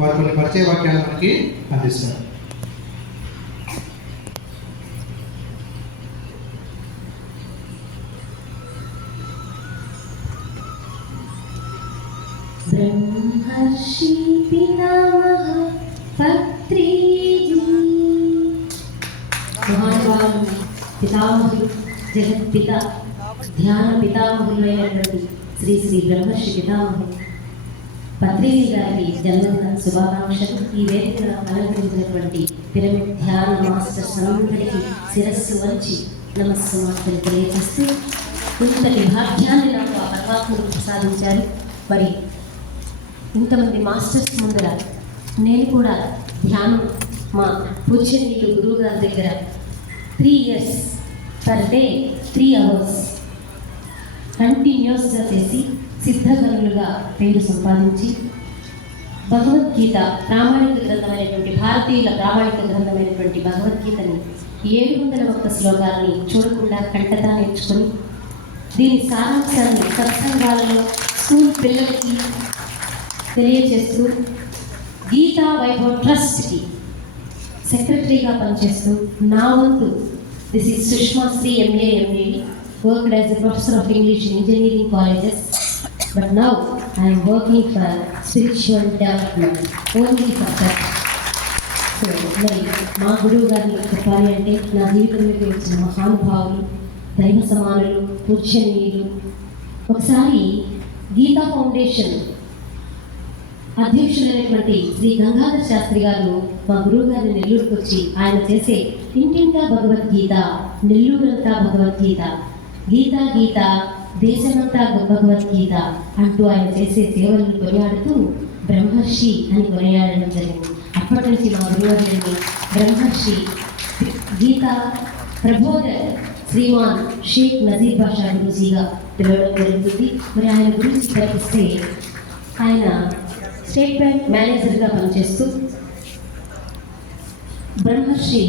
వారు కొన్ని పరిచయ వాక్యాలు మనకి అందిస్తారు ब्रह्मर्षि पितामह पत्रीजी మహానుభావులు పితామహులు జగత్పిత ధ్యాన పితామహులు అయినటువంటి శ్రీ శ్రీ బ్రహ్మర్షి పితామహులు పత్రిజీ గారికి జన్మదిన శుభాకాంక్షలు. ఈ వేదికగా అలంకరించినటువంటి పిరమిడ్ ధ్యాన మాస్టర్స్ అందరికీ శిరస్సు వంచి నమస్సుమార్తలు తెలియజేస్తూ ఇంతటి భాగ్యాన్ని నాకు ఆ పరమాత్మను ప్రసాదించారు. మరి ఇంతమంది మాస్టర్స్ ముందర నేను కూడా ధ్యానం మా పూజనీయులు గురువు గారి దగ్గర three years per day three hours కంటిన్యూస్గా చేసి సిద్ధగనులుగా పేరు సంపాదించి భగవద్గీత ప్రామాణిక గ్రంథమైనటువంటి భారతీయుల ప్రామాణిక గ్రంథమైనటువంటి భగవద్గీతని ఏడు వందల ఒక్క శ్లోకాలని చూడకుండా కంటతా నేర్చుకొని దీని సారాంశాన్ని సత్సంగాలలో స్కూల్ పిల్లలకి తెలియచేస్తూ గీతా వైభవ్ ట్రస్ట్కి సెక్రటరీగా పనిచేస్తూ నా వంతు this is Sushma Sri MA MA worked as a professor of English engineering colleges but now am working for spiritual development. Only for that. So మరి మా గురువు గారిని చెప్పాలి అంటే నా జీవితంలోకి వచ్చిన మహానుభావులు దైవ సమానులు పూజనీయులు. ఒకసారి గీతా ఫౌండేషన్ అధ్యక్షులైనటువంటి శ్రీ గంగాధర్ శాస్త్రి గారు మా గురువు గారిని నెల్లూరుకు వచ్చి ఆయన చేసే ఇంటింటా భగవద్గీత నెల్లూరంతా భగవద్గీత. గీత గీత దేశమంతా భగవద్గీత అంటూ ఆయన చేసే సేవలను కొనియాడుతూ బ్రహ్మర్షి అని కొనియాడడం జరిగింది. అప్పటి నుంచి మా గురువుగారిని బ్రహ్మర్షి గీత ప్రబోధ శ్రీమాన్ షేక్ నజీర్ బాషా గురుజీగా పిలవడం జరుగుతుంది. మరి ఆయన గురించి ప్రకటిస్తే ఆయన స్టేట్ బ్యాంక్ మేనేజర్గా పనిచేస్తూ బ్రహ్మర్షి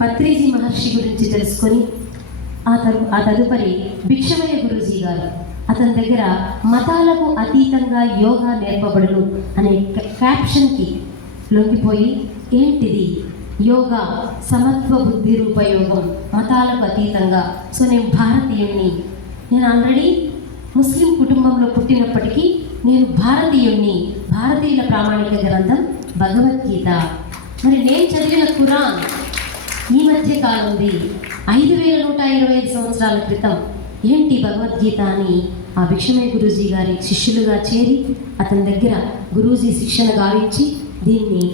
పత్రిజీ మహర్షి గురించి తెలుసుకొని ఆ తరు ఆ తదుపరి భిక్షమయ్య గురూజీ గారు. అతని దగ్గర మతాలకు అతీతంగా యోగా నేర్పబడును అనే క్యాప్షన్కి లొంగిపోయి ఏంటిది? యోగా సమత్వ బుద్ధి రూపయోగం మతాలకు అతీతంగా. సో నేను భారతీయుణ్ణి. నేను ఆల్రెడీ ముస్లిం కుటుంబంలో పుట్టినప్పటికీ నేను భారతీయుణ్ణి. భారతీయుల ప్రామాణిక గ్రంథం భగవద్గీత. మరి నేను చదివిన ఖురాన్ ఈ మధ్య కాలంది. ఐదు వేల నూట ఇరవై ఐదు సంవత్సరాల క్రితం ఏంటి భగవద్గీత అని ఆ భిక్షమయ్య గురూజీ గారి శిష్యులుగా చేరి అతని దగ్గర గురూజీ శిక్షణ గావించి దీన్ని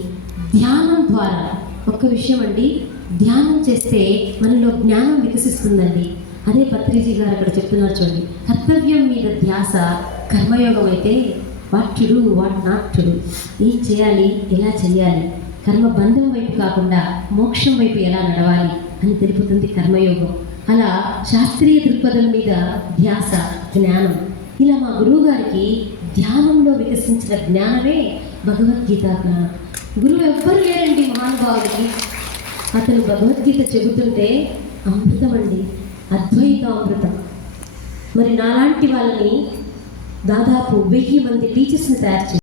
ధ్యానం ద్వారా ఒక్క విషయం అండి ధ్యానం చేస్తే మనలో జ్ఞానం వికసిస్తుందండి. అదే పత్రిజీ గారు అక్కడ చెప్తున్నారు చూడండి కర్తవ్యం మీద ధ్యాస కర్మయోగం అయితే what to do what not to do ఏం చేయాలి ఎలా చేయాలి కర్మ బంధం వైపు కాకుండా మోక్షం వైపు ఎలా నడవాలి? అని తెలుపుతుంది కర్మయోగం. అలా శాస్త్రీయ దృక్పథం మీద ధ్యాస జ్ఞానం. ఇలా మా గురువు గారికి ధ్యానంలో వికసించిన జ్ఞానమే భగవద్గీత జ్ఞానం గురువు ఎవ్వరు లేరండి మహానుభావుడికి. అతను భగవద్గీత చెబుతుంటే అమృతం అండి అద్వైత అమృతం మరి నాలాంటి వాళ్ళని దాదాపు వెయ్యి మంది టీచర్స్ని తయారు చేశారు.